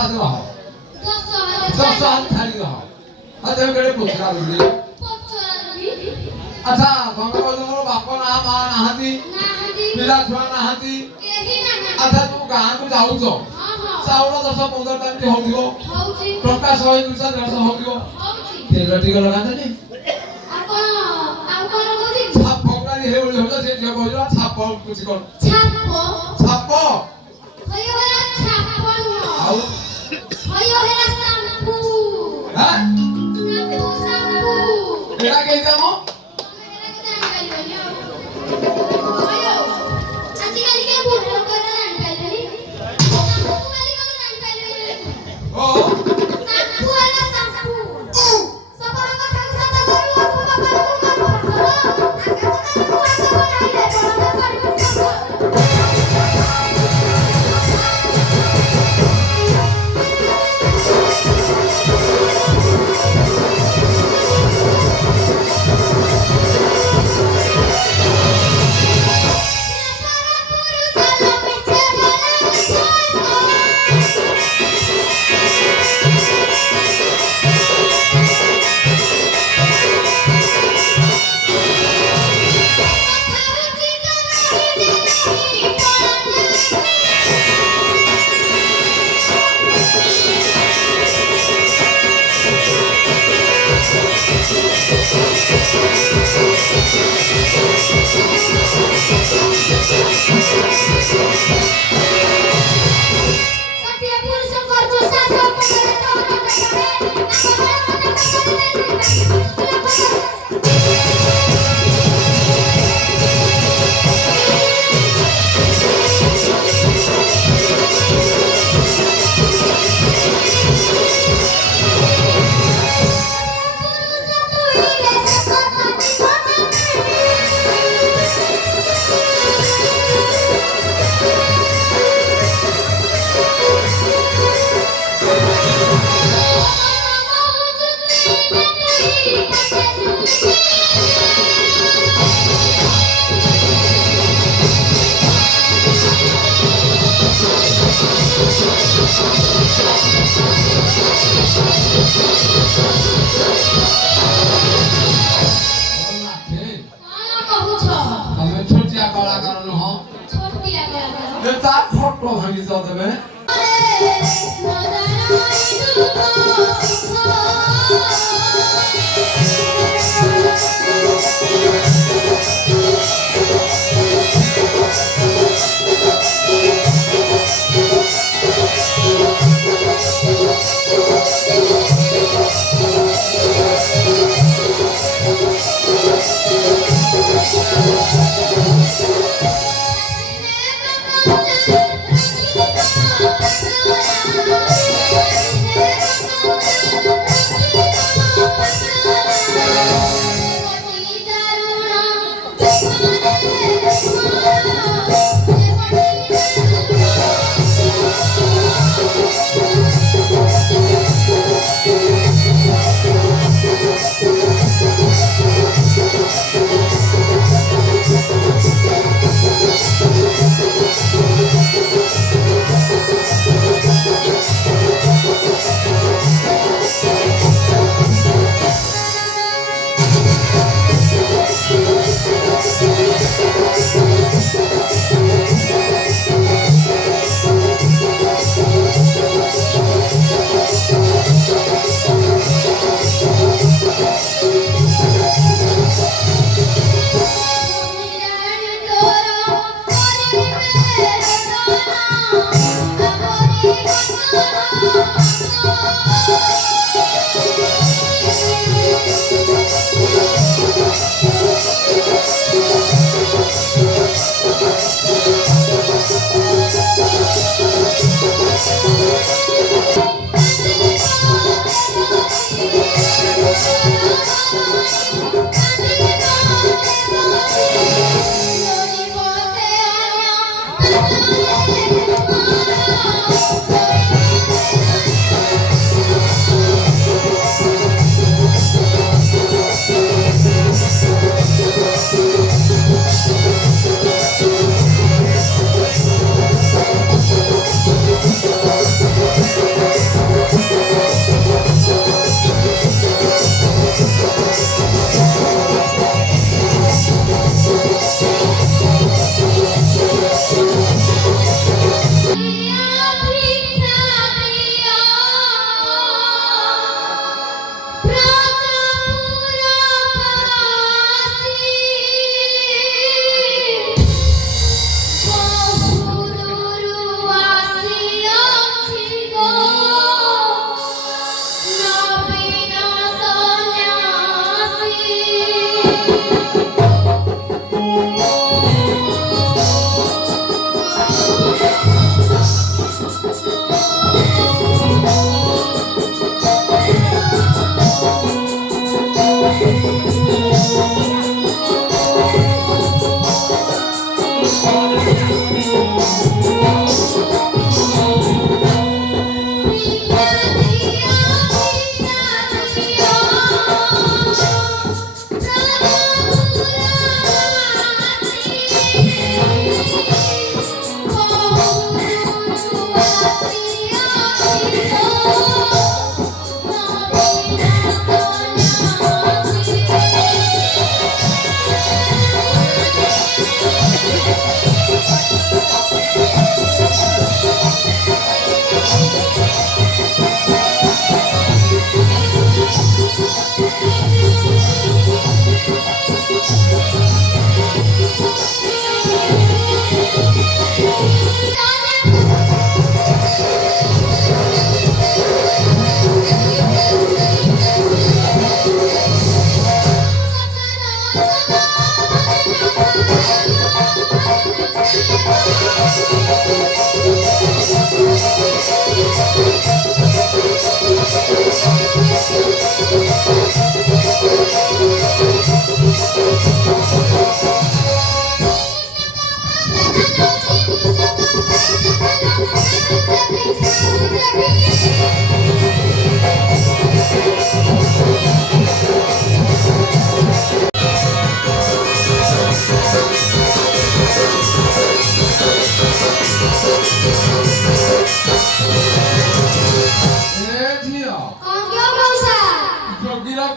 하드 하. 저서 타리가 하. 아들 그래 보스가 우리. अच्छा भंगरों बापा ना माँ नहाती पिला छुआ नहाती अच्छा तू गाँव को जाऊ जो चाउल 10-15 टाइम टी होगियो टका 100-200 होगियो तेल टिक लगाते नी छाप पकड़ा हे ओली होजा से जो बोलो छाप कुछ कर छाप भयो हेला छाप आउ भयो हेला शैम्पू हां शैम्पू एरा के जामो फोटो भागी जाओ तबे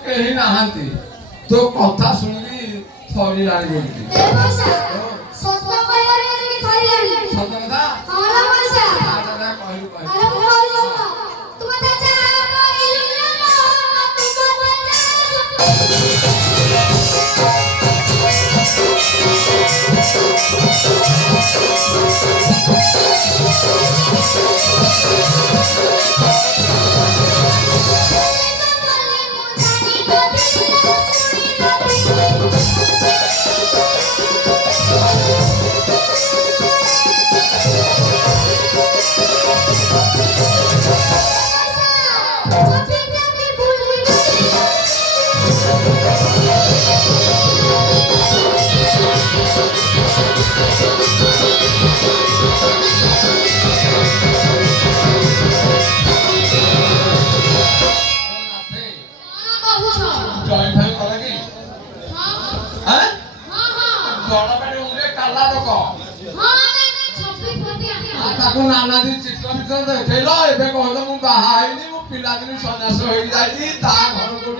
केही नाहांती तो कथा सुनी थरी लानी बोलती ए मौसा सत्य कहरे कि थरी लानी सत्य कथा हां मौसा दादा कहलु कहलु अरे बोलो तुम त जानो इलु ना तुम नाना दिन चित्र देखल एबे कहल मु बाहाइनी मु पिला दिन सन्यास होई जाई ता घर को